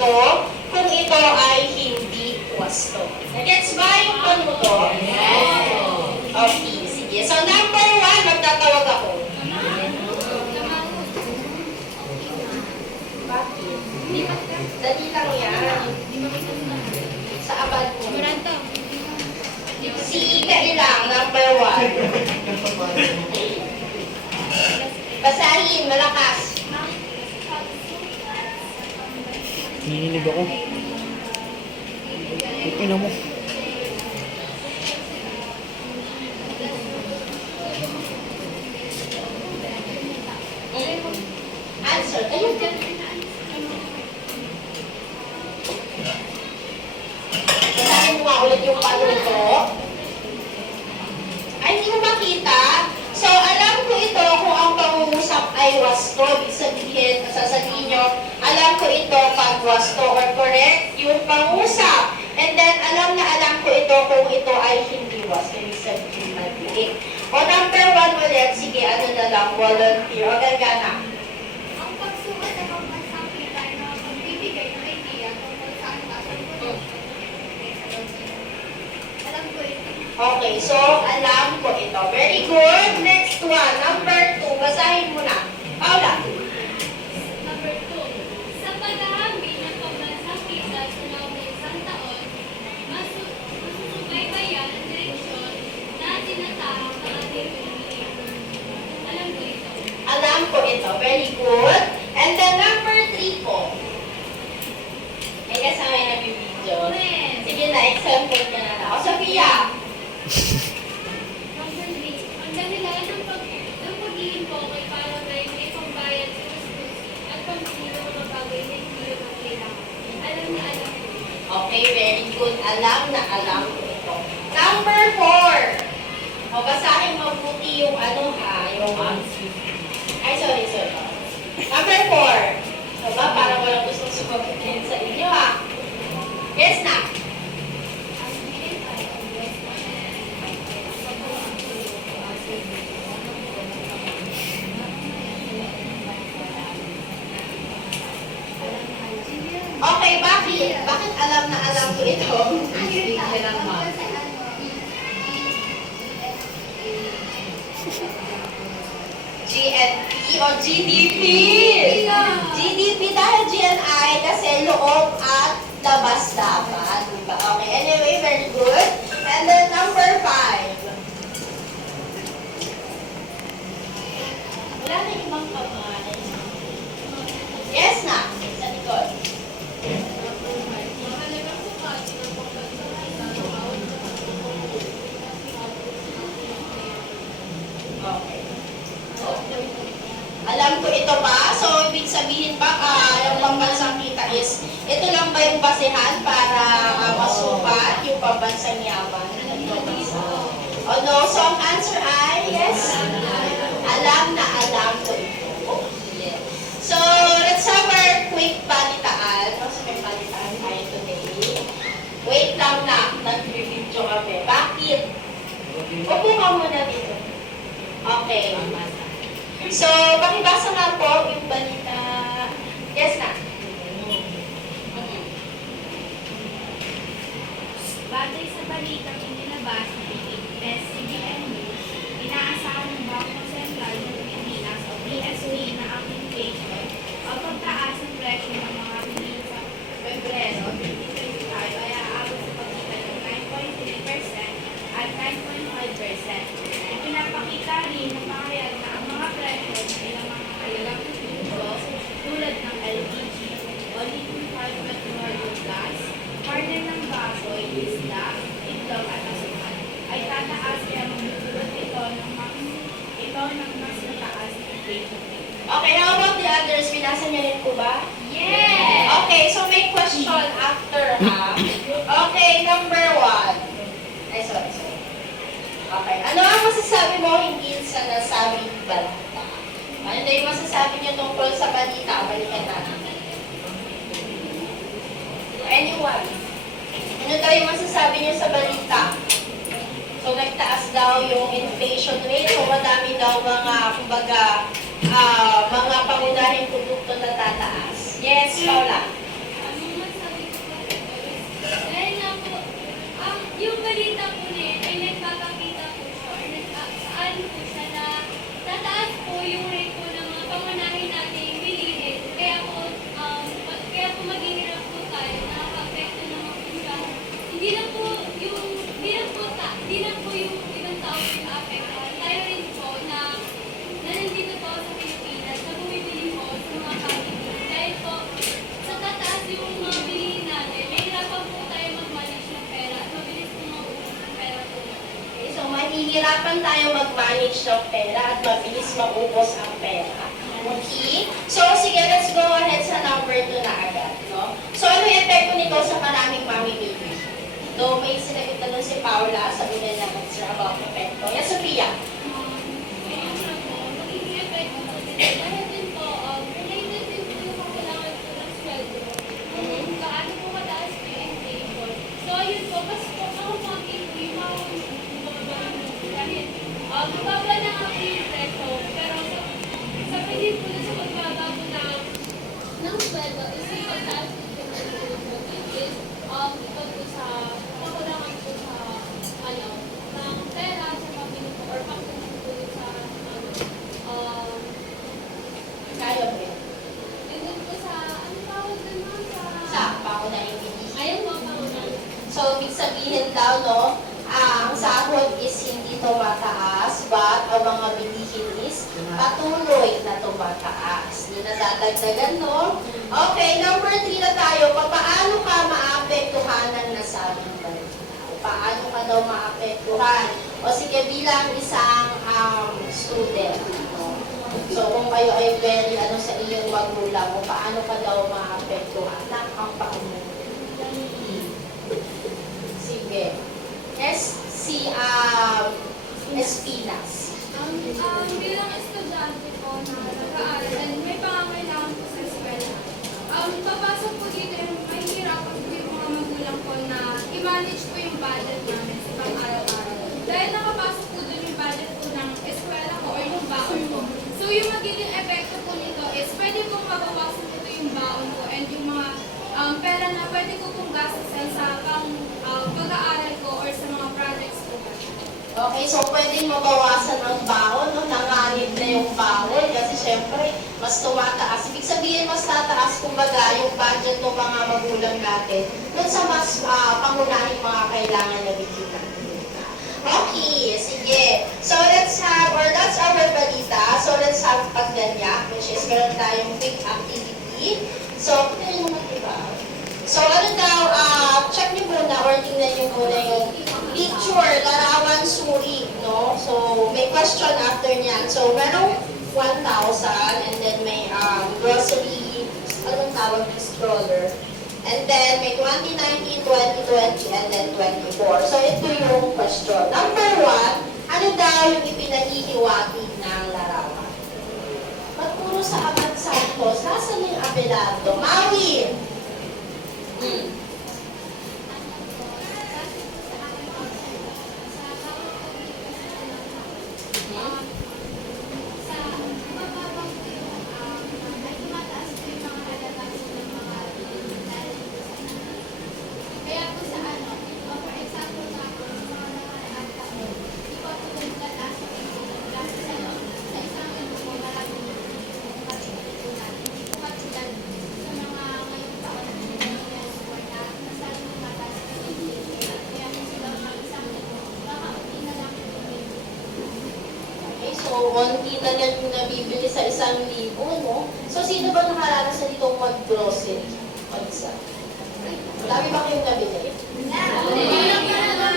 ito kung ito ay hindi wasto. Nagets ba yung panuto? Yes. Okay, sige. So number 1, magtatawag ako. Bakit? Dali lang yan. Sa abad mo. Si Ika ilang, number 1. Basahin, malakas. Hinihilig ako. Ina mo. Answer. Ayun. Basahin mo nga ulit yung panuto. Ay, hindi mo makita. So, alam ko ito kung ang pangungusap ay wasto. Ibig sabihin, sasabihin nyo, alam ko ito pag wasto or correct yung pangusap. And then, alam ko ito kung ito ay hindi wasto. Ibig sabihin, mali. O number 1 ulit, sige, ano na lang, volunteer. O gagana. Ang pagsukat ay pagbansang kita ay magbibigay ng idea tungkol sa antasan ko. Alam ko ito. Okay, so alam ko ito. Very good. Next one, number 2. Basahin mo na. Paula. Number 2. Sa paghahambing ng pagbansang kita sa loob ng isang taon, masusubaybayan ang direksyon na tinatahak ng ating pamilya. Alam ko ito. Alam ko ito. Very good. And then number 3 po. May kasama yung nabibidyo. Sige na, example ka na lang. O, Sophia. Number 3. Ang dahilan ng pag-iimpok ay para may pambayad sa gastos at pamilya ng mga bagay na hindi naman kailangan. Alam na alam ko. Okay, very good. Alam na alam ko ito. Number 4. O, basahin mabuti yung ano ha, yung ay, sorry. Number 4. Diba, parang walang gustong sumagot sa inyo ha. Yes na. Ang bilin ay ang Diyos na Okay, bakit? Bakit alam na alam ko ito? Bigyan ng mark. GNP o GDP? GDP dahil GNI kasi loob at labas dapat. Diba? Okay, anyway, very good. And then number 5. Wala na ibang kamay. Yes na, sa likod. Okay. Alam ko ito ba? So, ibig sabihin ba, yung pambansang kita is, ito lang ba yung basehan para masukat yung pambansang yaman? Oh no, so ang answer ay yes. Alam na alam ko ito. Okay. So, let's have our quick balitaan. So, may balitaan tayo today. Wait lang na, nag-review kami. Bakit? Upo ka muna dito. Okay. So, pakibasa nga po yung balita. Yes na. Batay sa balitang inilabas ng ABS-CBN News, inaasahan ng Bangko Sentral ng Pilipinas o BSP na ang inflation o pagtaas ng presyo ng mga bilihin sa Pebrero 2025 ay aabot sa pagitan ng 9.3% at 9.5%. Ipinapakita rin ng pahayag na ang mga presyo ng ilang mga halagang produkto tulad ng LPG o liquefied petroleum gas, partner ng baboy, isda, itlog at asukal ay tataas kaya magdudulot ito ng mas mataas na inflation rate. Okay, how about the others? Binasa niyo rin po ba? Yes! Okay, so may question after ha. Okay, number 1. Ay, sorry. Okay, ano ang masasabi mo hinggil sa nasabing balita? Ano daw yung masasabi niyo tungkol sa balita? Balikan natin. Anyone? Ano daw yung masasabi niyo sa balita? So, nagtaas daw yung inflation rate. So, madami daw mga, kumbaga, mga pangunahing produkto na tataas. Yes, Paula? Dahil nga po, yung balita po na yun ay nagpapakita po siya or saan po siya na tataas po yung rate po ng mga pangunahin nating bilihin. Kaya po maghihirap po tayo, nakaka-apekto naman po siya. Hindi lang po yung ibang tao yung apektuhan. Tayo rin po na nandito po sa Pilipinas na bumibili po sa mga kantin. Dahil po, sa tataas yung mga bilihin natin, nahihirapan po tayo mag-manage ng pera at mabilis po maubos ng pera po. Okay, so mahihirapan tayo mag-manage ng pera at mabilis maubos ang pera. Okay? So, sige, let's go ahead sa number 2 na agad. No? So, ano yung epekto nito sa maraming mamimili? So, may sinagot na doon si Paula, sabi niya naman sir about epekto. Yes, Sophia? Kaya nga po, magiging epekto po dito. Dahil din po, related din po yung kailangan po ng sweldo. Kung gaano po kataas po yung inflation. So, yun po, mas po, nakakonti po yung mga bumababa po. Dahil, mababa na nga po yung presyo. Pero sa pwede po na sa pagbaba po ng sweldo is yung pagtaas po yung inflation is ito po sa kakulangan po sa ng pera sa pamilya po or pagkulang po sa Kaya mo yun? and then po sa tawag doon mga Sa pangunahing bilihin. ayun po pangulang. So, ibig sabihin daw, no, ang sahod is hindi tumataas, but ang mga bilihin is patuloy na tumataas. Hindi na dadagdagan, no? Okay, number 3 na tayo. Paano ka maapektuhan ng nasabing balita? Paano ka daw maapektuhan? O sige, bilang isang student, no? So, kung kayo ay very, sa inyong magulang, o paano ka daw maapektuhan ng kampanya? Sige. Si Espinas. Bilang estudyante po na nag-aaral and may pangangailangan po sa eskwela. Papasok po dito yung mahihirapan po yung mga magulang po na i-manage po yung budget namin sa pang-araw-araw. Dahil nakapasok po dun yung budget po ng eskwela ko or yung baon ko. So yung magiging epekto po nito is pwede pong mabawasan nito yung baon ko and yung mga pera na pwede ko pong gastusin sa pag-aaral ko or sa mga projects ko. Okay, so pwedeng mabawasan ang baon, no? Nanganib na yung baon kasi syempre mas tumataas. Ibig sabihin mas tataas kumbaga yung budget ng mga magulang natin dun sa mas pangunahing mga kailangan na bigyan. Okay, sige. So let's have, or that's our balita. So let's have pagganyak, which is meron tayong quick activity. So, tingnan mo diba? So ano daw, check niyo muna or tingnan niyo muna yung picture, larawan, suri, no? So, may question after niyan. So, merong 1,000 and then may grocery, anong tawag ng stroller. And then may 2019, 2020, and then 24. So, ito yung question. Number 1, ano daw yung ipinahihiwati ng larawan? Ba't puro sa Abad Santos? Nasaan yung Abelardo? Maui! Kaya po sa for example na po, sa mga nakaraan taon, di pa po nagtataas ng income kasi sa isang ano po, maraming matipid po natin. Hindi po katulad sa mga ngayong taon na nangyayari po na masyadong mataas ang inflation. Kaya po sila mga isang ano, kakaunti na lang po yung Okay, so konti na lang yung nabibili sa 1,000, no? So, sino ba nakaranas na ditong mag-grocery? Mag-isa? Marami ba kayong nabili?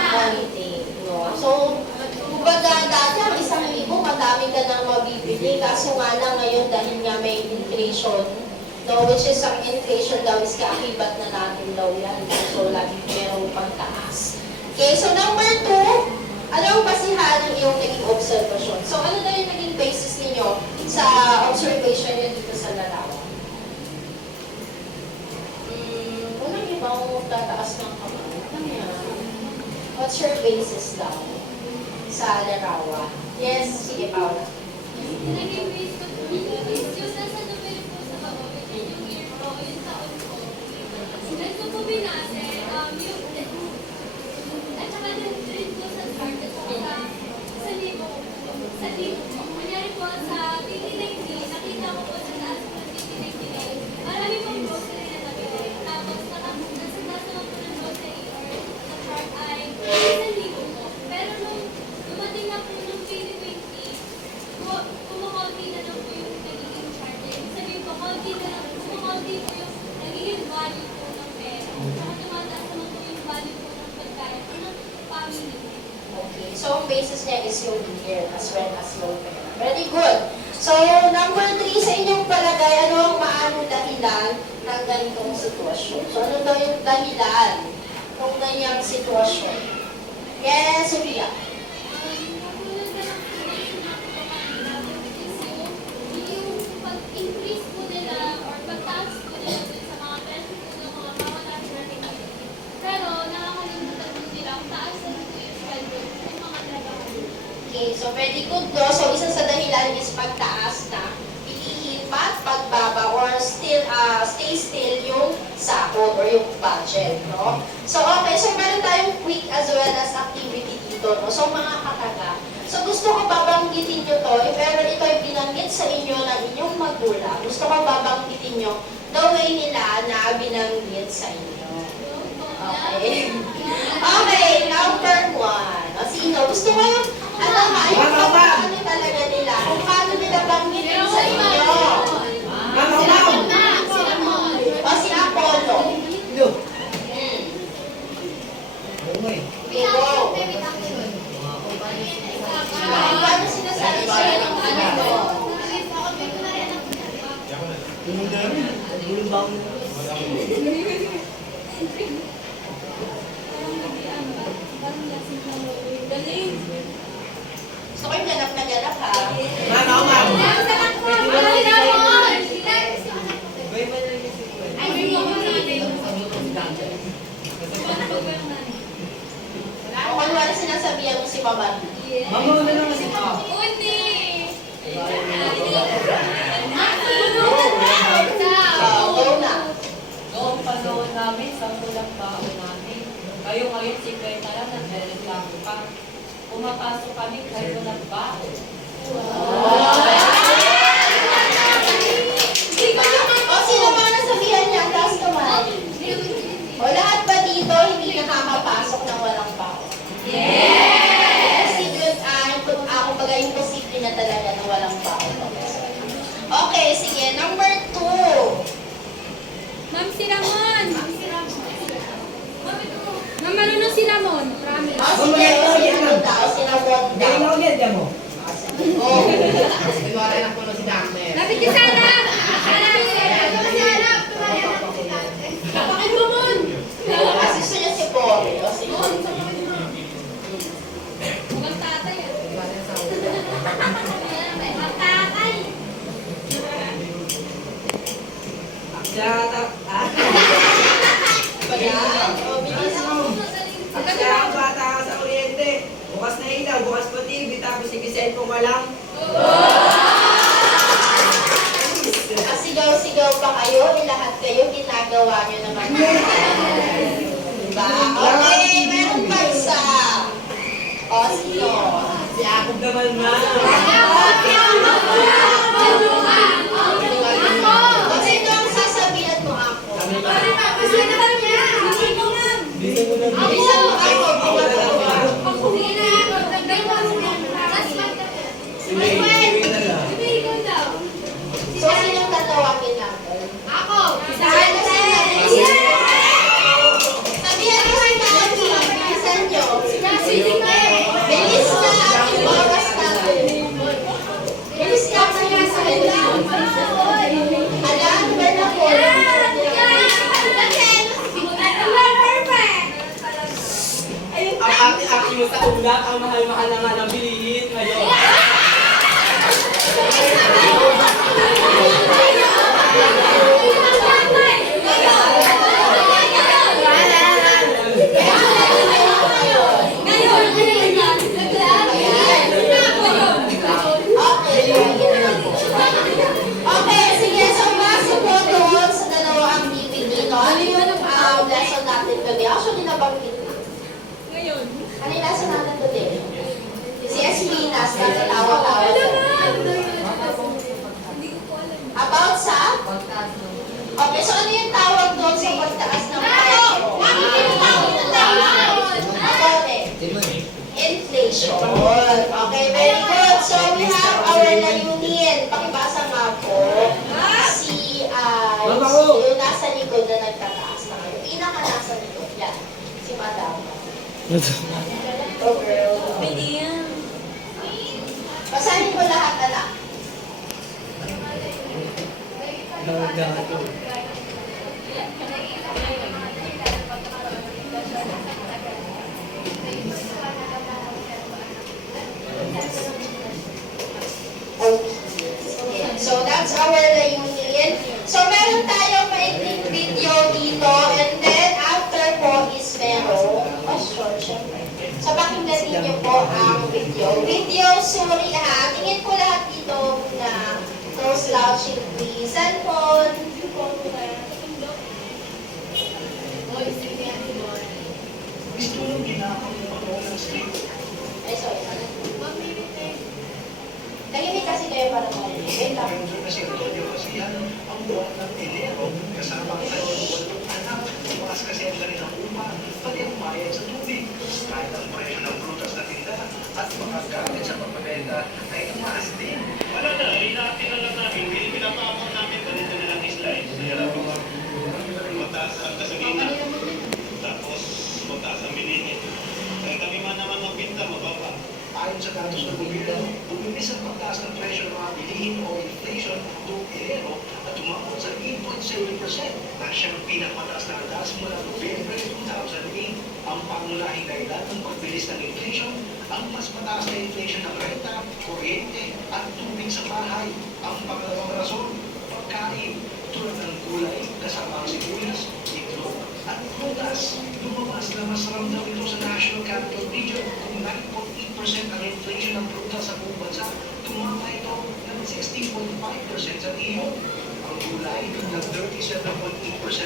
Konti, no? So, kumbaga dati ang 1,000, madami ka nang mabibili. Kaso nga lang ngayon dahil nga may inflation, no? Which is ang inflation daw is kaakibat na natin daw yan. So, lagi merong pagtaas. Okay, so number 2, ano ang basihan ng iyong naging observation? So, ano daw yung naging basis ninyo sa observation nyo dito sa larawan? Walang ibang tataas ng kamay. Ano yan? What's your basis daw sa larawan? Yes, sige, Paula. naging base ko po nito is yung nasa numero po sa baba, which is yung year ko, yung taon ko. Then ko po binase, At saka rin po sa chart at saka sa libo po. Kunyari po sa 2019, nakita ko po sa taas po ng 2019, marami pong grocery na nabili. Tapos nasa taas naman po ng grocery or sa chart ay 1,000 po. Pero nung dumating na po nung 2020, kumakonti na lang po yung nagiging chart. Ibig sabihin po, kumakonti po yung nagiging value po ng pera. Saka tumataas naman po yung value po ng pagkain o ng family. Okay, so ang basis niya is yung year as well as yung pera. Very good. So, number 3 sa inyong palagay, ano ang maano dahilan ng ganitong sitwasyon? So, ano daw yung dahilan ng ganyang sitwasyon? Yes, Sophia. Katulad na lang po ng sinabi ko kanina, is yung pag-increase po nila or pag-tax po nila dun sa mga presyo po ng mga bawat natin. Pero nakakalimutan po nila kung taas na rin po yung sweldo ng mga trabaho. Okay, so very good, no? So, isa sa dahilan is pagtaas na piliin pa at pagbaba or still, stay still yung sahod or yung budget, no? So, okay. So, meron tayong quick as well as activity dito, no? So, mga kataga. So, gusto ko babanggitin nyo to. If ever ito ay binanggit sa inyo ng inyong magulang, gusto ko babanggitin nyo the way nila na binanggit sa inyo. Okay. Okay, number 1. O, sino? Gusto ko yung, ano talaga nila? Kung paano nila banggitin sa inyo? O, si Apollo. Bigo. Paano sinasabi sa'yo ng ano to? Tulong na yun. Tulong ba ako? Gusto ko yung ganap na ganap, ha? Kung kunwari sinasabihan mo si Mama. Mama, na lang kasi ka. Go na. Noong panahon namin, sa kulang baon namin. Kayo ngayon, 50 lang, nagreklamo pa. Pumapasok kami, kayo walang baon. Diba? O, sino mga nasabihan niya? Taas kamay. O, lahat ba dito hindi nakakapasok ng walang baon? Yes! Kumbaga, imposible na talaga na walang baon. Okay, sige. Number 2. Ma'am si Ramon. Ma'am, marunong si Ramon. Promise. O, sige. Si ano daw? Sinawag daw. Dahil ako yan, mo. Go. Lapit ka sana. Kapakit mo, Mon. Kasi gusto niya si Paul. O, sige. Mukhang tatay. Magkakay. Ayan. O, bilis mo. Kaya bata ka sa kuryente. Bukas na ilaw, bukas pa TV, tapos sigisin mo lang. Sigaw-sigaw pa kayo, lahat kayo, ginagawa nyo naman. Diba? Okay, meron pa isa. O, sino? Si Jacob naman ma. O, sino ang sasabihan mo ako? Dito mo na. Bilisan mo ako, buwan-buwan. Sige, sige na lang. So, sino ang tatawagin natin? Ako! Sabihan nyo si Mami. Bilisan nyo. Bilis na ang oras natin. Bilis na ang oras natin. Alam, wala po. Ang ate-ate mo sa ulat, ang mahal-mahal na nga ng bilihin ngayon. Okay, sige. So, base po doon sa dalawang activity, no? Ano yung lesson natin gabi? Actually, Layunin, pakibasa nga po. Si Mama ko. yung nasa likod na nagtataas na kayo. Pinaka nasa likod. Yan. Si Madam. Oh, girl. Basahin mo lahat, anak. Okay. So that's our layunin. So meron tayong maikling video dito and then after po is merong question, syempre. So pakinggan niyo po ang video. Video, sorry ha. Tingin po lahat dito na no slouching please. Cellphone. Ay, sorry. Tahimik kasi kayo para marinig. Wait lang. Ayon sa datos ng gobyerno, bumilis ang pagtaas ng presyo ng mga bilihin o inflation noong Enero at umabot sa 8.7% na siyang pinakamataas na antas mula November 2008. Ang pangunahing dahilan ng pagbilis ng inflation, ang mas mataas na inflation ng renta, kuryente at tubig sa bahay. Ang pangalawang rason, pagkain, tulad ng gulay, kasama ang sibuyas, itlog at prutas. Lumabas na mas ramdam ito sa National Capital Region kung 9.8% ang inflation ng prutas sa buong bansa. Tumama ito ng 16.5% sa iyo. Ang gulay ng 37.8%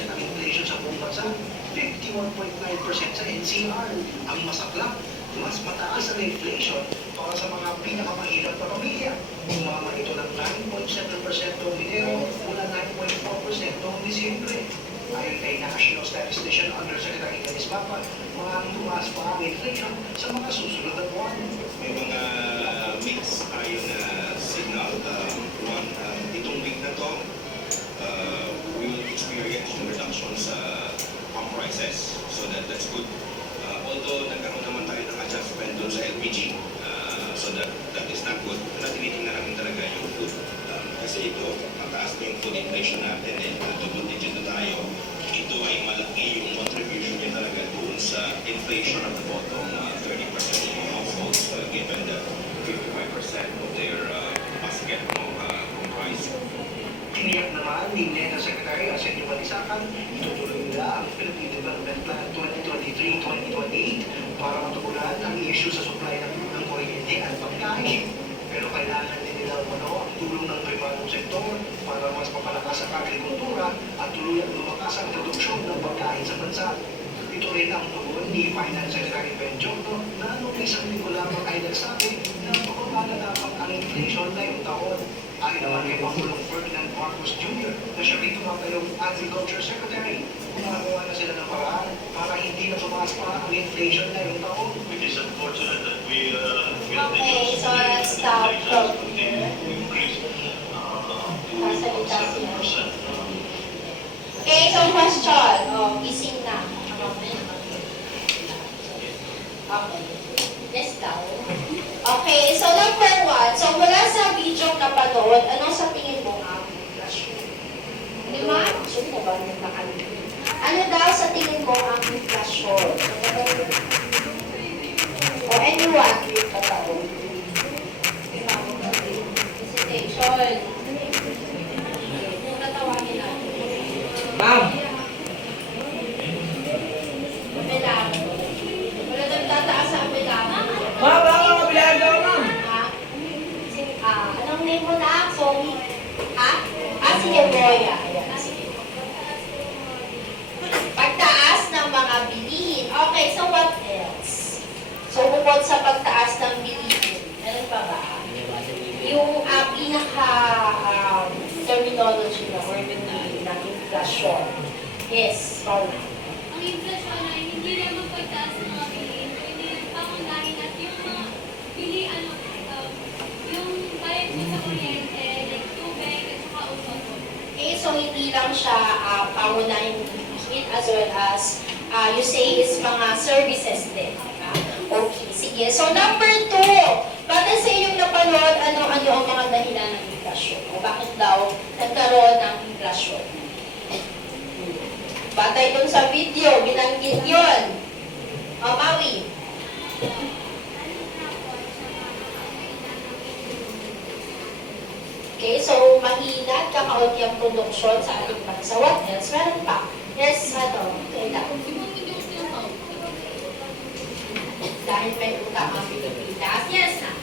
ang inflation sa buong bansa, 51.9% sa NCR. Ang masaklap, mas mataas ang inflation para sa mga pinakamahirap na pamilya. Tumama ito ng 9.7% noong Enero mula 9.4% noong Disyembre. Ayon kay National Statistician Undersecretary Dennis Papa, maaaring tumaas pa ang inflation sa mga susunod na buwan. May mga mix tayo na signal. One, itong week na to, we will experience yung reduction sa pump prices. So that's good. Although nagkaroon naman tayo ng adjustment doon sa LPG, so that is not good. Tinitingnan namin talaga yung food. Kasi ito, mataas na yung food inflation natin eh. Double digit na tayo. Ito ay malaki yung contribution niya talaga doon sa inflation of the bottom 30% of mga households given that 55% of their basket comprise. Tiniyak naman ni NEDA Secretary Arsenio Balisacan, itutuloy nila ang Philippine Development Plan 2023-2028 para matugunan ang issue sa supply ng kuryente at pagkain. Pero kailangan din nila ang tulong ng pribadong sektor para mas mapalakas ang agrikultura at tuluyang lumakas ang produksyon ng pagkain sa bansa. Ito rin ang tugon ni Finance Secretary Ben Jordo na noong isang linggo lamang ay nagsabi na pagpapala dapat ang inflation ngayong taon. Ayon naman kay Pangulong Ferdinand Marcos Jr. na siya rin tumatayong Agriculture Secretary, gumagawa na sila ng paraan para hindi na tumaas pa ang inflation ngayong taon. It is unfortunate that we Okay, so let's stop from here. increase Sasalita siya. Okay, so question. Oh, gising na. Okay. Yes daw. Okay, so number 1. So mula sa video napanood, ano sa tingin mo ang inflation? Lima? Actually, nabanggit na kami. Ano daw sa tingin mo ang inflation? O anyone, yung katao. Presentation. Kung natawagin natin. Ma'am! Bilang. Wala nang tataas ang bilang. Ma'am, baka mabilaan daw, ma'am! Anong name mo na? Sorry. Ha? Sige, Boya. Ayan, sige. Pagtaas ng mga bilihin. Okay, so what else? So, bukod sa pagtaas ng bilihin, meron pa ba? Yung pinaka-terminology na or meaning ng inflation. Yes, Paula. Ang inflasyon ay hindi lamang pagtaas ng mga bilihin, kundi ang pangunahin at yung mga yung bayad yung sa kuryente, like tubig, at saka usaw. Okay, so hindi lang siya pangunahing heat as well as you say is mga services din. Diba? Okay, sige. So number 2, bakit sa inyong napanood ano ang mga dahilan ng inflasyon? O bakit daw nagkaroon ng inflasyon? Batay dun sa video, binanggit yun. O, Maui. Okay, so mahina at kakaunti ang produksyon sa ating bansa. What else? Meron pa? Yes, Kayla. Dahil may utang ang Pilipinas. Yes, na.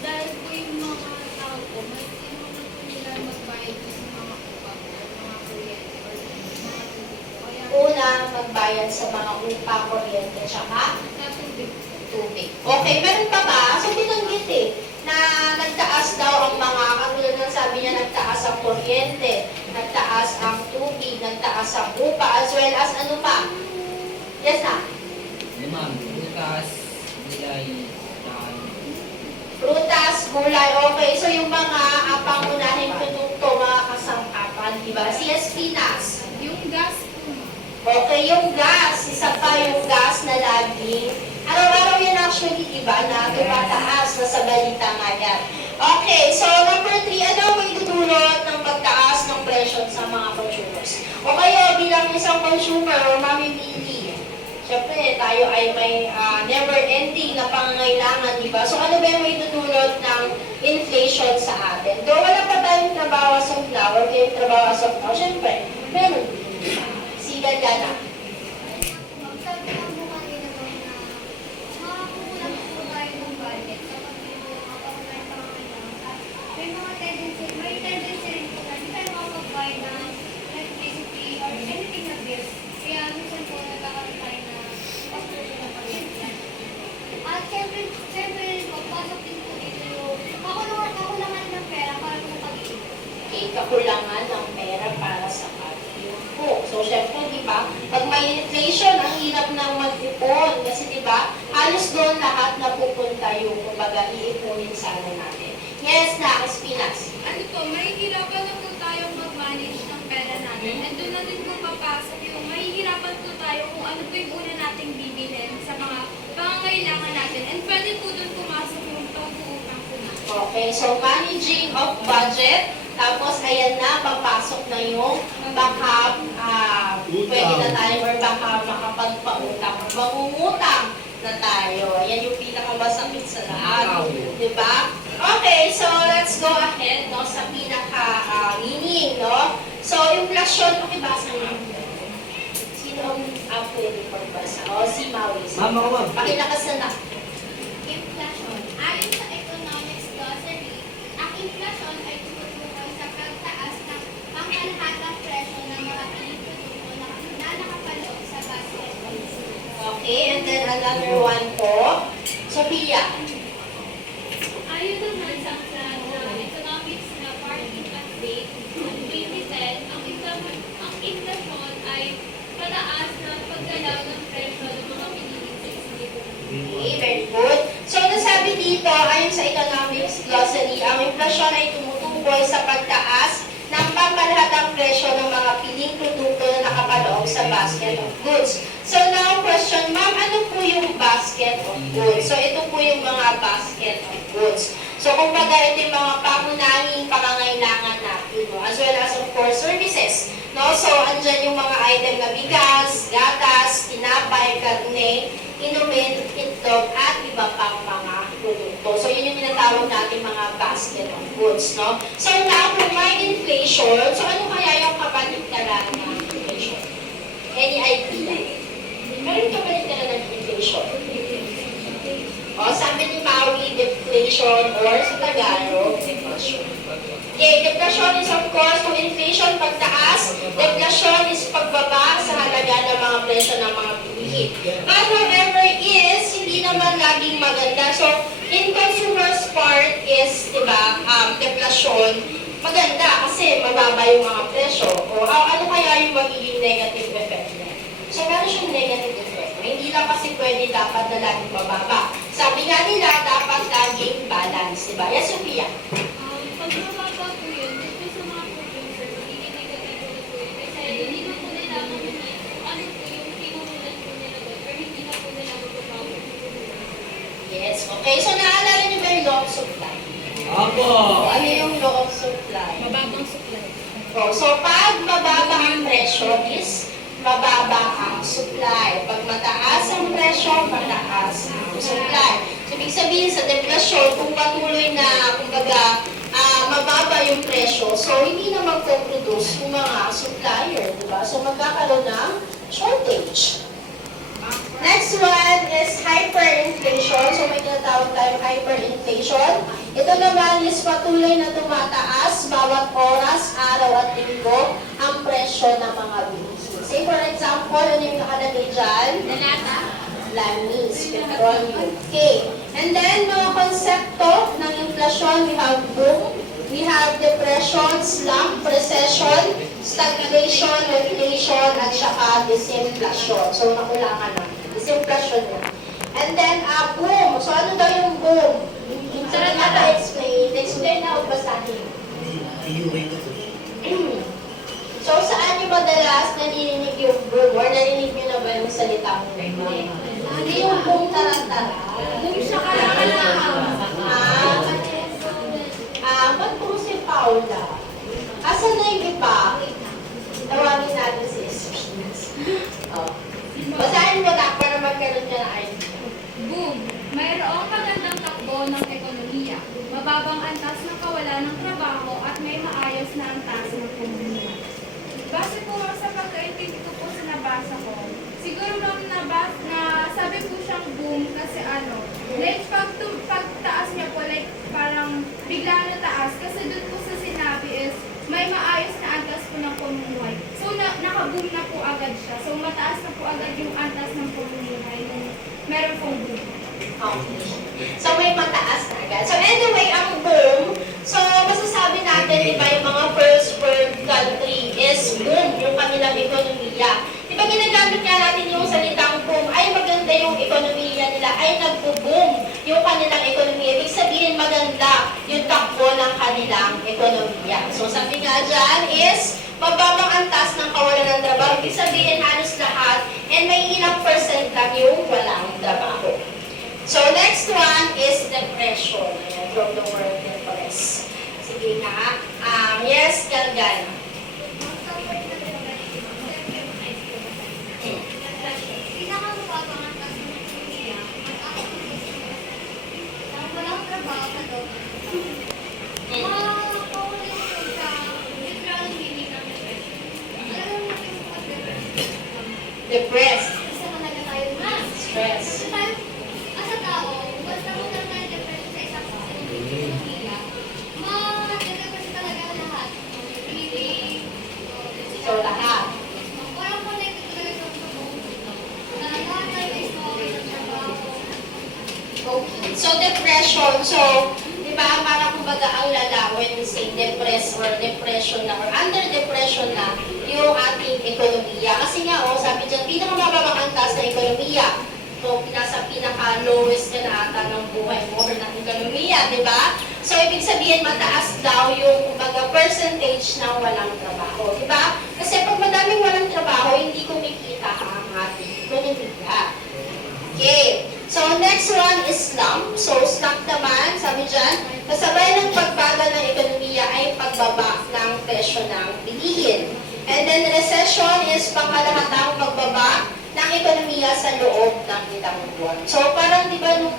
Dahil po yung mga tao po, mas tinulog po nila magbayad po sa mga upa po, mga kuryente, or mga tubig po. Kaya Una, magbayad sa mga upa, kuryente, tsaka sa tubig po. tubig. Okay, meron pa ba? So, binanggit na nagtaas daw ang mga, katulad ng sabi niya, nagtaas ang kuryente, nagtaas ang tubig, nagtaas ang upa, as well as ano pa? Yes, na? Ma'am, bukas, nilay, Prutas, gulay, okay. So, yung mga pangunahing produkto, mga kasangkapan, di ba? CS Pinas. Yung gas po, Okay, yung gas. Isa pa yung gas na laging, araw-araw yan actually, di ba, na tumataas na sa balita nga yan. Okay, so number 3, ano may dudulot ng pagtaas ng presyo sa mga consumers? O kayo, bilang isang consumer o mamimili, syempre, tayo ay may never-ending na pangangailangan, di ba? So, ano ba yung may tutulot ng inflation sa atin? Though wala pa tayong trabaho sa flour, kaya yung trabaho sa flour, syempre, meron din. Si Gagana. Sabi lang po kanina po na makakulang po tayo ng budget kapag may mga pangangailangan. May mga tendency rin po na hindi tayo makapag-buy ng electricity or anything na bills. Kaya minsan po nagkakaroon tayo na pagpuso ng kuryente. At syempre po, pasok din po dito yung kakulangan ng pera para po pag-iipon. Okay, kakulangan ng pera para sa pag-iipon. So, syempre, di ba, pag may inflation, ang hirap ng mag-ipon. Kasi, di ba, halos doon lahat napupunta yung, kumbaga, iipunin sana natin. Yes, na, Pinas. Ano po, mahihirapan na po tayong mag-manage ng pera natin. And doon na din po papasok yung mahihirapan po tayo kung ano po yung una nating bibilhin sa mga pangangailangan natin. And pwede po doon pumasok yung pag-uutang po natin. Okay, so managing of budget, tapos ayan na, papasok na yung baka pwede na tayo or baka makapagpautang, mangungutang na tayo. Ayan yung pinakamasakit sa lahat. Diba? Okay, so let's go ahead no, sa pinaka-meaning. No? So, inflation, pakibasa niyo. Sino ang pwede pagbasa? O, si Maui. Ma'am, ako, ma'am. Pakilakas na. Inflation. Ayon sa economics glossary, ang inflation ay tumutukoy sa pagtaas ng pangkalahatang presyo ng mga piling produkto na nakapaloob sa basket. Okay, and then another one po. Sophia. Ayon naman sa economics na part impact rate, noong 2010, ang inflation ay pataas ng paggalaw ng presyo ng mga piniling sa isang Okay, very good. So, nasabi dito, ayon sa economics glossary, ang inflasyon ay tumutukoy sa pagtaas ng pangkalahatang presyo ng mga piling produkto na nakapaloob sa basket of goods. So, now question, ma'am, ano po yung basket of goods? So, ito po yung mga basket of goods. So, kumbaga, ito yung mga pangunahing pangangailangan natin, no? As well as, of course, services. No? So, andyan yung mga item na bigas, gatas, tinapay, karne, inumin, itlog, at iba pang mga produkto. So, yun yung tinatawag natin mga basket of goods, no? So, now, kung may inflation, so ano kaya yung kabaliktaran ng inflation? Any idea? Meron kabaliktaran ng inflation? O, sabi ni Maui, deflation, or sa Tagalog, deflation. Okay, deflation is of course, kung inflation pagtaas, deflation is pagbaba sa halaga ng mga presyo ng mga bilihin. But however is, hindi naman laging maganda. So, in consumer's part is, diba, deflation, maganda kasi mababa yung mga presyo. O ano kaya yung magiging negative effect niya? So, meron siyang negative effect. Hindi lang kasi pwede dapat na laging mababa. Sabi nga nila, dapat laging balance, diba? Yes, Sophia? mababa po yun. Kasi sa mga producer, magiging negative ulit po yun. Kasi hindi na po nila mamimit kung ano po yung pinungunan po nila doon. Pero hindi na po nila magbabago. Yes, okay. So, naalala niyo ba yung law of supply? Opo. Ano yung law of supply? Mababang supply. Oh, so, pag mababa ang presyo is mababa ang supply. Pag mataas ang presyo, mataas ang supply. So, ibig sabihin sa deflasyon, kung patuloy na, kumbaga, mababa yung presyo, so hindi na magpo-produce yung mga supplier, diba? So, magkakaroon ng shortage. Next one is hyperinflation. So, may tinatawag tayong hyperinflation. Ito naman is patuloy na tumataas bawat oras, araw at linggo ang presyo ng mga bilihin. Say for example, ano yung nakalagay dyan? Lamis, petroleum. Okay. And then, mga konsepto ng inflation, we have boom, we have depression, slump, recession, stagflation, inflation, at saka disinflation. So, nakulangan na. Disinflation na. And then, boom. So, ano daw yung boom? Sarap na explain. Explain na o basahin. So, saan yung madalas narinig yung boom? Or narinig nyo na ba yung salitang boom? Hindi yung boom tarantara. Boom siya kalakalaang. Ba't po si Paula? Asan na yung iba? Tawagin natin si Espines. Basahin mo na para magkaroon niya na idea. Boom! Mayroong magandang takbo ng ekonomiya. Mababang antas ng kawalan ng trabaho at may maayos na antas ng komunidad. Base po sa pagkaintindi ko po sa nabasa ko, siguro na sabi po siyang boom kasi like pagtaas niya po, like parang bigla na taas kasi doon po sa sinabi is may maayos na antas po ng pamumuhay. So, naka-boom na po agad siya. So, mataas na po agad yung antas ng pamumuhay. Meron pong boom. Okay. So, may mataas na agad. So, anyway, ang boom, so, masasabi natin, di ba, yung mga first world country is boom, yung kanilang ekonomiya. Di ba, ginagamit nga natin yung salitang boom, ay maganda yung ekonomiya nila, ay nagbo-boom yung kanilang ekonomiya. Ibig sabihin, maganda yung takbo ng kanilang ekonomiya. So, sabi nga dyan is, mababang antas ng kawalan ng trabaho. Ibig sabihin, halos lahat, and may ilang percent lang yung walang trabaho. So, next one is depression. Ayan, from the word depress. Sige na. Yes, Galgan. Pinakamababang ang taas ng ekonomiya, mataas ng nang walang trabaho sa loob ng makakulit ko sa literal meaning ng depression. Alam mo natin sa depression. Depressed. Kasi talaga tayo na. Stress. As a tao, basta mo lang na depression sa isang ekonomiya, ma-depress talaga lahat. Feeling, So, lahat. parang connected talaga sa buong na lahat tayo is okay sa trabaho. Okay. So, depression. So, di ba, parang kumbaga ang lala when we say depressed or depression na or under depression na yung ating ekonomiya. Kasi nga, sabi dyan, pinakamababang antas na ekonomiya. So, nasa pinaka-lowest na ata ng buhay mo or ng ekonomiya, di ba? So, ibig sabihin, mataas daw yung, kumbaga, percentage ng walang trabaho, di ba? Kasi pag madaming walang trabaho, hindi kumikita ang ating ekonomiya. Okay. So, next one is slump. So, slump naman, sabi dyan, kasabay ng pagbagal ng ekonomiya ay pagbaba ng presyo ng bilihin. And then, recession is pangkalahatang pagbaba ng ekonomiya sa loob ng ilang buwan. So, parang, di ba, nung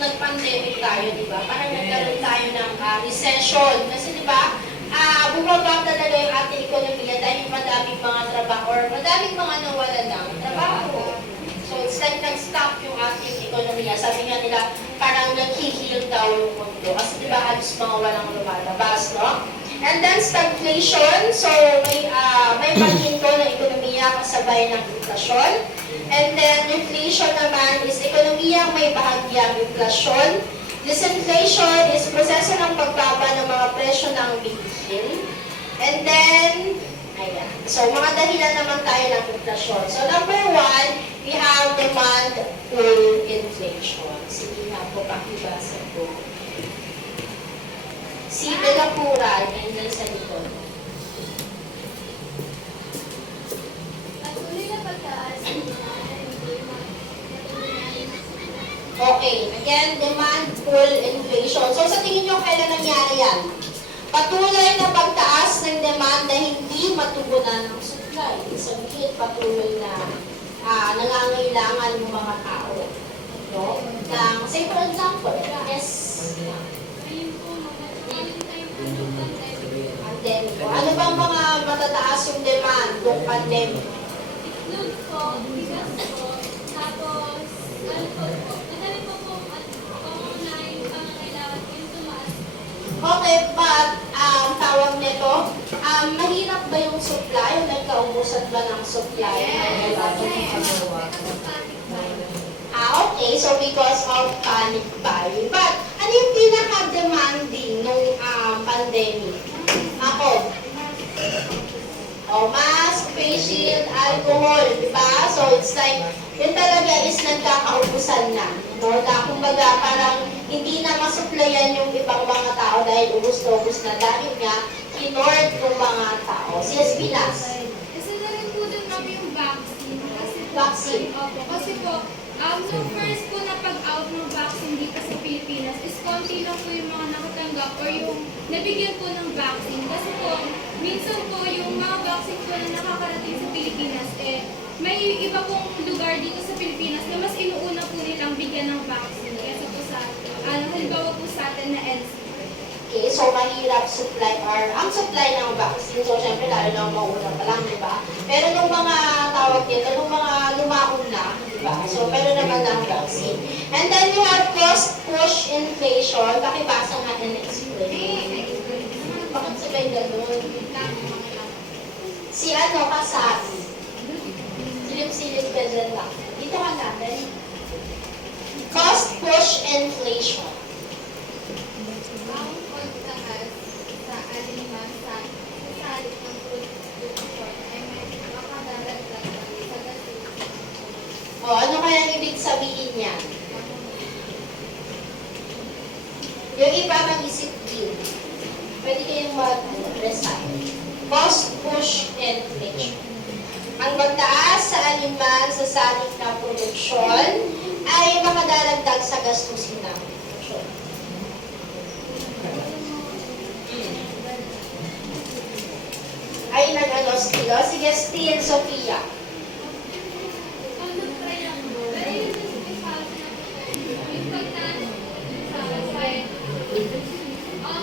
nag-pandemic tayo, di ba, parang nagkaroon tayo ng recession. Kasi, di ba, bumaba talaga yung ating ekonomiya dahil madaming mga trabaho or madaming mga nawalan ng trabaho. So, it's like nag-stop yung ating ekonomiya. Sabi nga nila, parang nag-heal daw yung mundo. Kasi di ba, halos mga walang lumalabas, no? And then, stagflation. So, may paghinto ng ekonomiya kasabay ng inflasyon. And then, inflation naman is ekonomiya may bahagyang inflasyon. Disinflation is proseso ng pagbaba ng mga presyo ng bilihin. And then, ayan. So, mga dahilan naman tayo ng inflasyon. So, number one, we have demand pull inflation. Sige nga po, pakibasa po. Si De La Pura, nandyan sa likod. Patuloy na pagtaas ng Okay, again, demand pull inflation. So sa tingin nyo, kailan nangyari yan? Patuloy na pagtaas ng demand na hindi matugunan ng supply. Sabihin, patuloy na nangangailangan ng mga tao. No? Say for example, yes, Ayun po, mga time po ng pandemic. pandemic. Ano bang mga matataas yung demand ng pandemic? Itlog po, bigas po, tapos, ano po, madami po po, pangunahing pangangailangan po yung tumaas. Okay, but tawag nito, mahirap ba yung supply? O nagkaubusan ba ng supply? Okay, so because of panic buying. But ano yung pinaka-demanding nung pandemic? Ako. Mask, face shield, alcohol, di ba? So it's like, yun talaga is nagkakaubusan na. No? Na kumbaga parang hindi na masuplayan yung ibang mga tao dahil ubus na ubus na dahil nga kinord ng mga tao. Yes, Pinas. Kasi na rin po din kami yung vaccine. Kasi po, Vaccine. Opo, kasi po, nung first po na pag-out ng vaccine dito sa Pilipinas is konti lang po yung mga nakatanggap or yung nabigyan po ng vaccine. Kasi po, minsan po yung mga vaccine po na nakakarating sa Pilipinas, may iba pong lugar dito sa Pilipinas na mas inuuna po nilang bigyan ng vaccine kaysa po sa, halimbawa po sa atin na NC. Okay, so mahirap supply or ang supply ng vaccine. So syempre lalo na mauna pa lang, di ba? Pero nung mga tawag dito, nung mga lumaon na, di ba? So pero naman ng vaccine. And then you have cost push inflation. Pakibasa nga and explain. Bakit sabay ganun? Si ano, Kasabi. Silip-silip ka dyan lang. Dito ka natin. Cost push inflation. Ang pagtaas sa aliman sa salit ng production ay may makadaragdag sa gasolina. Ano kaya ibig sabihin niya? Yung iba mag-isip din. Pwede kayong mag-resign. Cost push inflation. Ang pagtaas sa aliman sa salit na produksyon ay makadaragdag sa gastusin ng produksyon. Ay, nag-ano, Stilo? Sige, Steel, Sofia. Ano try lang po? Pero yun yung special na po. Yung pagtaas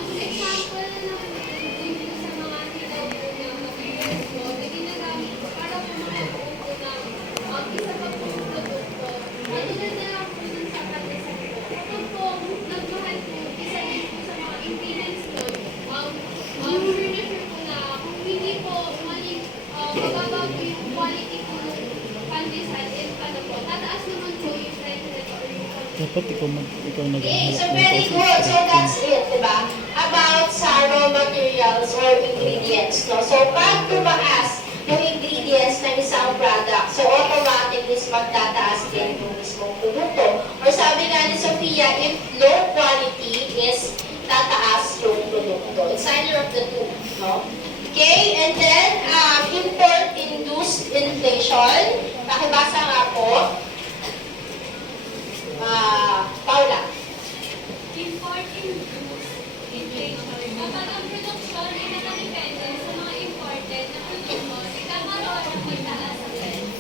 sa example na yung sa mga hilaw po na materials po na ginagamit po para po makabuo po ng isa pa po yung produkto. Ano na lang po dun sa katisan po. Kapag po nagmahal po, isa din po sa mga ingredients po, furniture po na kung hindi po maling mababa po yung quality po ng pandesal and ano po, tataas naman po yung price nito or yung Dapat ikaw Okay, naghahanap so ng very good. So that's it, di ba? About sa raw materials or ingredients, no? So pag tumaas yung ingredients ng isang product, so automatic is magtataas din yung mismong produkto. Or sabi nga ni Sofia, if low quality is tataas yung produkto. It's either of the two, no? Okay, and then import-induced inflation. Pakibasa nga po. Paula. import-induced inflation. Kapag ang produksyon ay nakadepende sa mga imported na produkto, nagkakaroon ng pagtaas sa presyo.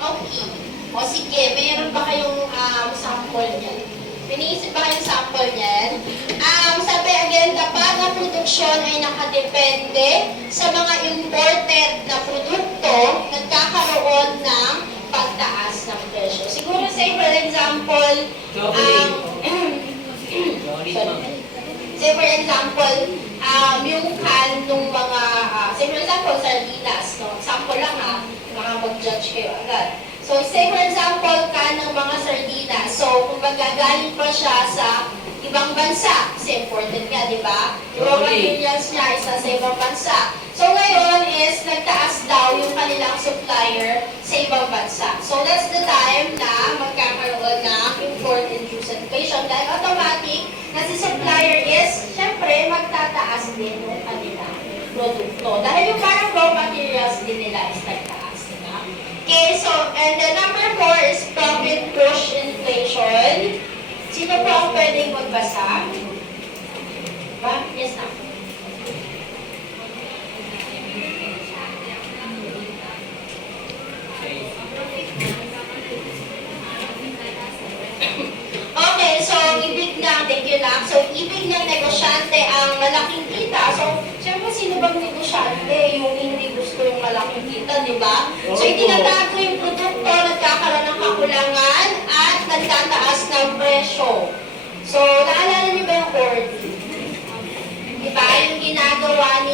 Okay. O sige, mayroon ba kayong sample niyan? Piniisip ba kayong sample niyan? Sabi again, kapag ang produksyon ay nakadepende sa mga imported na produkto, nagkakaroon ng pagtaas ng presyo. Siguro say for example, Chocolate. sorry. Say for example, yung can nung mga, say for example, sardinas, no? Example lang ha, baka mag-judge kayo agad. So, say for example, can ng mga sardinas. So, kung galing pa siya sa ibang bansa, kasi imported nga, di ba? Yung raw materials niya isa sa ibang bansa. So, ngayon is nagtaas daw yung kanilang supplier sa ibang bansa. So, that's the time na magkakaroon ng import-induced inflation. Dahil automatic na si supplier is, syempre, syempre, magtataas din yung kanilang produkto. Dahil yung parang raw materials din nila is nagtaas. Diba? Okay, so, and then number 4 is profit push inflation. Sino po ang pwedeng magbasa? Diba? Yes, na. Okay, so ibig ng, thank you lang. So ibig ng negosyante ang malaking kita. So, syempre sino bang negosyante? Yung hindi gusto yung malaking kita, di ba? So itinatago yung produkto, nagkakaroon ng kakulangan at nagtataas ng presyo. So, naalala niyo ba yung hoarding? Diba? Yung ginagawa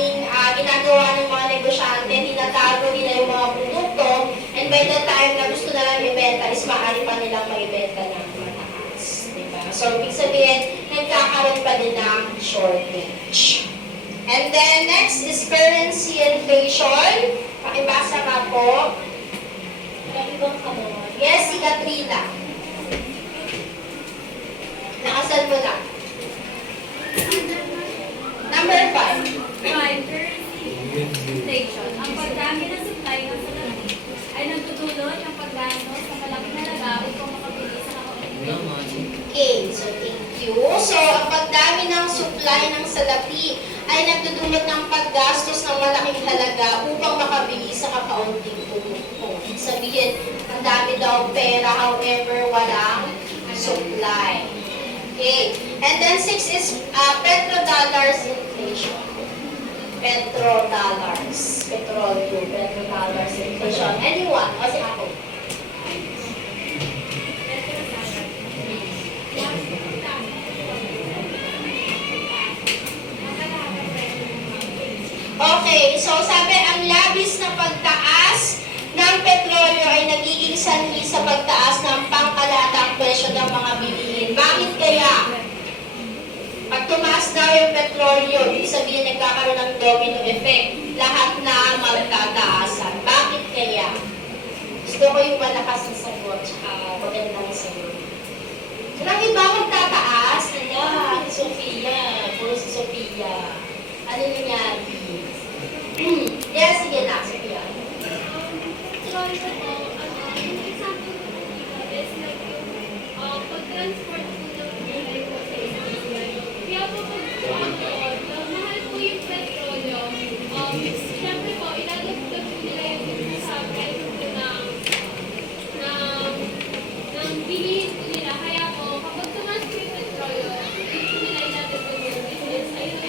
ng mga negosyante, tinatago nila yung mga produkto, and by the time na gusto na lang ibenta, is maaari pa nilang maibenta ng mataas. Diba? So, ibig sabihin, nagkakaroon pa din ng shortage. And then, next is currency inflation. Pakibasa nga po. Yes, si Katrina. Nakasan mo na. Number 5. Currency inflation. Ang pagdami ng supply ng salamin ay nagtutulot ang pagdanos sa malaking halaga upang makabili sa kakaunti. Okay, so thank you. So, ang pagdami ng supply ng salapi ay nagdudulot ng paggastos ng malaking halaga upang makabili sa kakaunting produkto. Ibig sabihin, ang dami daw pera, however, walang supply. Okay. And then 6 is petrodollars inflation. Petrodollars. Petrolyo. Petrodollars inflation. Anyone? O si ako. Okay. So sabi, ang labis na pagtaas ng petrolyo ay nagiging sanhi sa pagtaas ng pangkalahatang presyo ng mga bilihin. Bakit kaya? Pag tumaas daw yung petrolyo, ibig sabihin nagkakaroon ng domino effect. Lahat na magtataasan. Bakit kaya? Gusto ko yung malakas na sagot, tsaka magandang sagot. Walang iba magtataas. Ala, si Sofia. Puro si Sofia. Ano nangyari? Yes, sige na, Sofia. Petrolyo po, yung example ko po is like yung pag-transport po ng buhay po sa isang lugar. Kaya po mahal po yung petrolyo. Siyempre po, ilalagdag po nila yung sa presyo po ng bilihin po nila. Kaya po, kapag tumas po yung petrolyo, hindi po nila ilalagdag yung business. Ayun po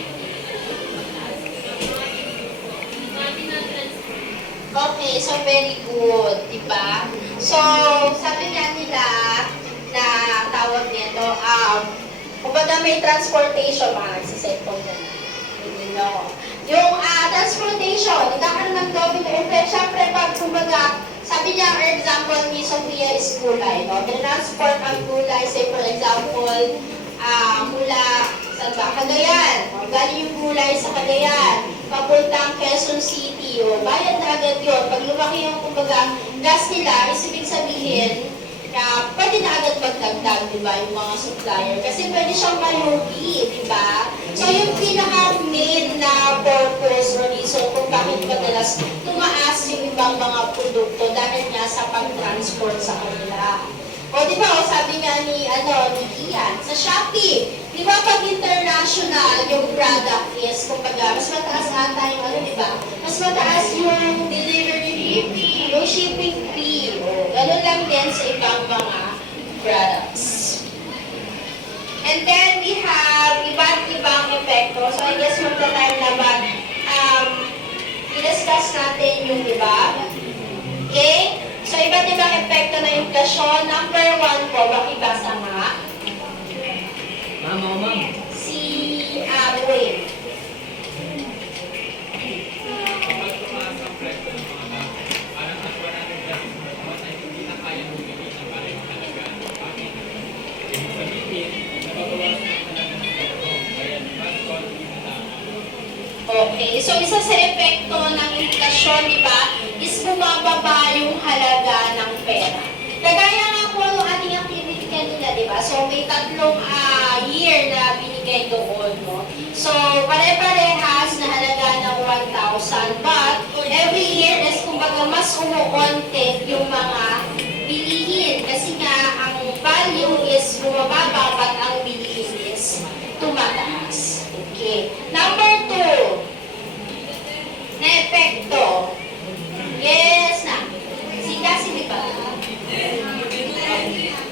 mga tinatransport. Okay, so very good, di ba? So, sabi nga nila na tawag nito, kumbaga may transportation, mga nagsiselfone na hindi ako. Yung transportation, nagkakaroon ng domino effect. Siyempre, pag kumbaga, sabi niya, for example, ni Sophia is gulay, no? Transport ang gulay, say for example, mula, saan ba? Cagayan. Galing yung gulay sa Cagayan. Papuntang Quezon City. O, bayad na agad yun. Pag lumaki yung kumbaga gas nila, ibig sabihin, pwede na agad magdagdag, di ba, yung mga supplier. Kasi pwede siyang malugi, di ba? So, yung pinaka-main na purpose or reason kung bakit madalas tumaas yung ibang mga produkto dahil nga sa pag-transport sa kanila. O, di ba, sabi nga ni Ian, sa Shopee, di ba, pag international yung product is, kumbaga, mas mataas ata yung di ba? Mas mataas yung delivery fee, yung shipping fee. O, ganun lang din sa ibang mga products. And then, we have iba't ibang epekto. So, I guess magta-time na ba, i-discuss natin yung iba. Okay? So, iba't ibang epekto ng inflasyon. Number 1 po, makibasa nga. Ma'am. Si Wayne. Kapag tumaas ang presyo ng mga gamit, parang as 100 pesos ay hindi na kaya bumili ng parehong halaga. Bakit? Ibig sabihin, nababawasan ang halaga ng presyo. Kaya mas konti na tama. Okay, so isa sa epekto ng inflasyon, di ba, is bumababa yung halaga ng pera. Kagaya nga po ng ating activity kanina, di ba? So, may 3 year na binigay doon, no? So, pare-parehas na halaga ng 1,000. But, every year is kumbaga mas umukonti yung mga bilihin. Kasi nga, ang value is bumababa, but ang bilihin is tumataas. Okay. Number 2, na epekto. Yes, na. Sige ba?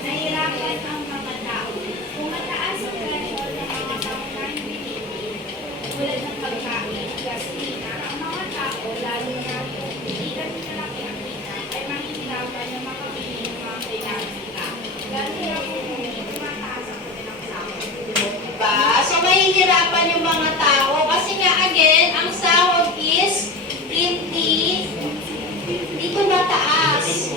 Nahirapan ang mga tao. Kung mataas ang threshold ng mga pangunahing bilihin, tulad ng pagkain, gasolina, ang mga tao, lalo na kung hindi ganun kalaki ang kita, ay mahihirapan na makabili ng mga kailangan nila. Lalo na kung hindi tumataas ang kanilang sahod. Diba? So, mahihirapan yung mga tao kasi nga, again, ang sahod is hindi tumataas.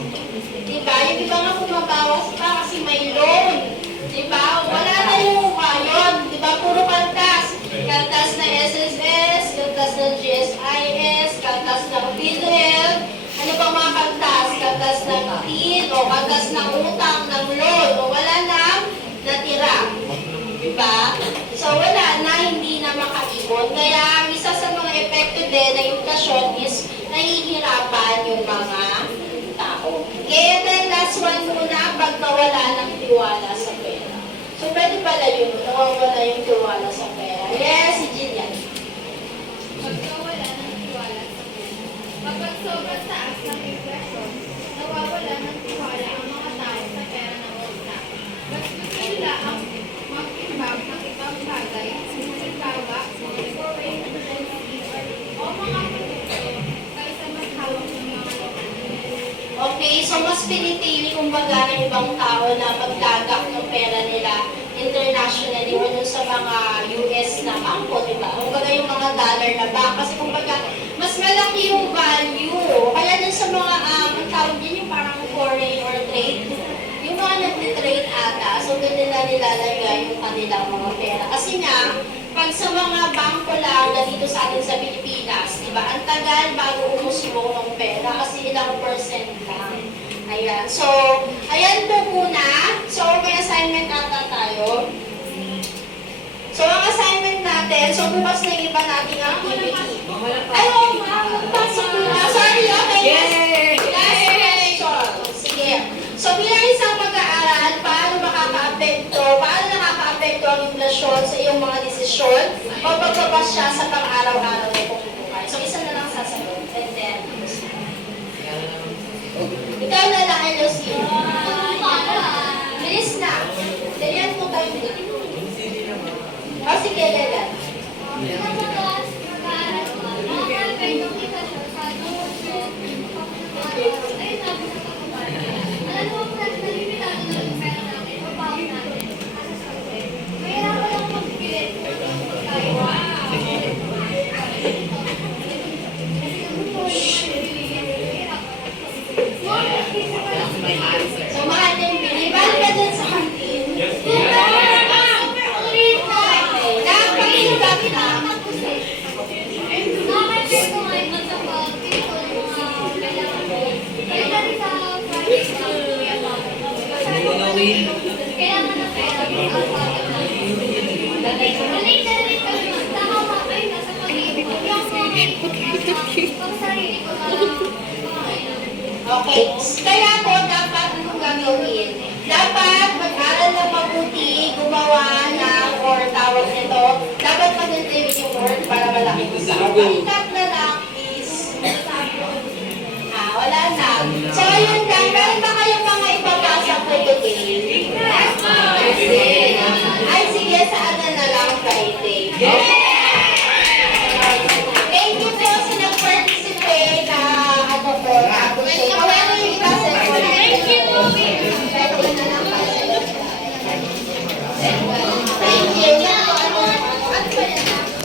Diba? Yung iba nga bumabawas pa kasi may loan. Diba? Wala na yung yun. Diba? Puro kaltas. Kaltas na SSS, kaltas ng GSIS, kaltas ng PhilHealth. Ano pa mga kaltas? Kaltas ng TIN, o kaltas ng utang, ng loan, o wala nang natira. Diba? So, wala na, hindi na makaipon. Kaya, ang isa sa mga epekto din ng inflasyon is nahihirapan yung mga tao. Kaya then, last one muna, pag nawala ng tiwala sa pera. So, pwede pala yun, nawawala yung tiwala sa pera. Yes, si Jillian. Pagkawala ng tiwala sa pera. Kapag sobrang taas ng inflasyon, nawawala ng tiwala ang mga tao sa pera ng bansa. Gusto nila ang mag-imbag ng ibang bagay, halimbawa, foreign currency, o mga produkto, kaysa mas hawak ng mga lokal. Okay, so mas pinipili kumbaga ng ibang tao na magtagak ng pera nila internationally o dun sa mga US na bangko, di ba? Kumbaga yung mga dollar na bank. Kasi kumbaga, mas malaki yung value. Kaya dun sa mga, ang tawag din yung parang foreign or trade, yung mga nag-trade ata, so doon nila nilalagay yung kanilang mga pera. Kasi nga, pag sa mga bangko lang na dito sa atin sa Pilipinas, di ba, ang tagal bago umusbong ng pera kasi ilang percent lang. Ayan. So, ayan po muna. So, may assignment ata tayo. So, ang assignment natin, so bukas na yung iba nating activity. Ay, oo nga, magpasok na. Sorry, okay. Last question. Sige. So, bilang isang mag-aaral, paano nakaka-apekto ang inflasyon sa iyong mga desisyon o pagbabas siya sa pang-araw-araw na pagbubuhay? So, isa na lang sasagot. And then, ikaw na lang, Lucy. Bilis na. Ganyan po tayo. O, sige, ganyan. Kapag mag-aaral ko, makakapay ng inflasyon sa ayun na, alam mo, friends, nalimitado na yung pera natin, papaw natin. Mahirapan lang magpilit. So, mahal yung bili. Balik ka dun sa kantin. Kailangan ng pera. Balik na rin kasi tama pa kayo nasa pag-iipon. Yung pang sarili ko na Okay. Kaya po, dapat anong gagawin? Dapat mag-aral ng mabuti, gumawa ng, or tawag nito, dapat mag-integrate yung word para malaki yung sahod.